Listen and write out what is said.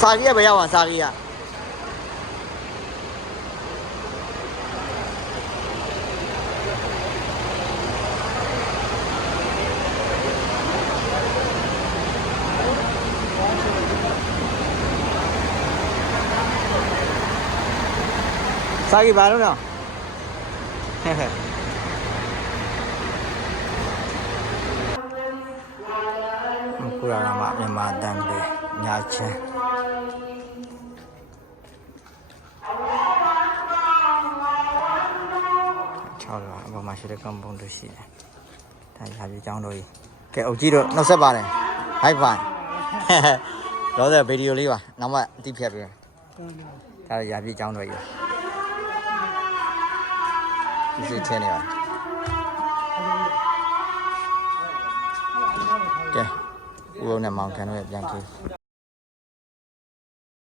စာကြီးကဘယ်ရောက်အောင်စာကြီးကစာကြီးဘာလို့လဲဟဲ့ခုရမှာမြန်မာတန်လေးညာချင်း6လအပေါ်မှာရှိတဲ့ကံပုံတို့ရှိတယ်ဒါရာကြီးကျောင်းတို့ကြီးကဲအုပ်ကြီးတို့နှုတ်ဆက်ပါတယ် high five တော့တဲ့ဗီဒီယိုလေးပါနောက်မှအတိဖြတ်ပြီးဒါရာကြီးကျောင်းတို့ကြီးဒီစိတ်ထဲနေပါကဲဦးလုံးနဲ့မောင်ကန်တို့ရဲ့ပြန်ကြည့်